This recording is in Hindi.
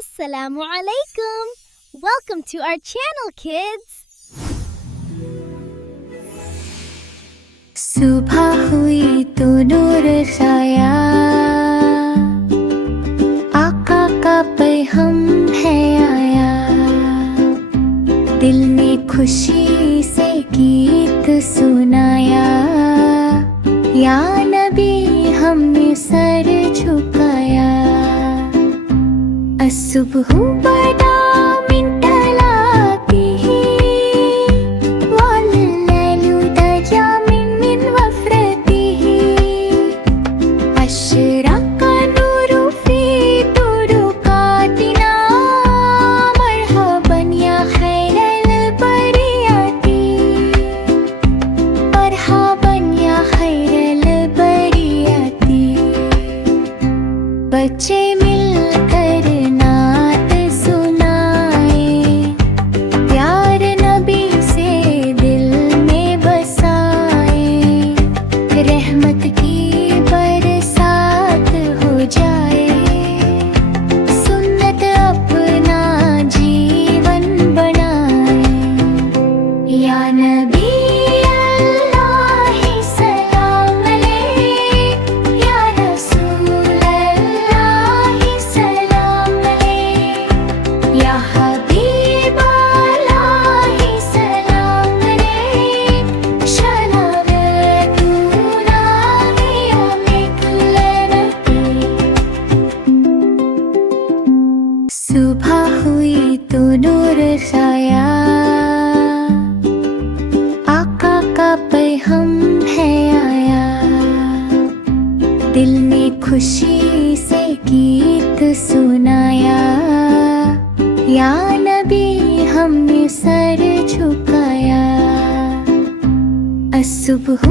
Assalamu alaikum. Welcome to our channel, kids. सुबह हुई तो नूर छाया, आका का पैगम है आया। दिल ने खुशी से गीत सुनाया, या नबी हमने सर झुकाया। असुबह बदा मिन तलाबिही, वल्लैलु दजा मिन वफ़रतिही। अशरक़ा नूरु फ़ी तुरुक़ातिना, मरहबन या खैरल बरियती। मरहबन या खैरल बरियती। बच्चे मिलकर नात सुनाए, प्यार नबी से दिल में बसाए। रहमत की बरसात हो जाए, सुन्नत अपना जीवन बनाए। या नबी अल्लाह सलाम अलैक, या रसूल अल्लाह सलाम अलैक, या हबीब अल्लाह सलाम अलैक। शलावतुना हिया मिकलरती। सुबह हुई तो नूर छाया, आका का पैगम है आया। दिल ने खुशी से गीत सुनाया, या नबी हमने सर झुकाया। असुबह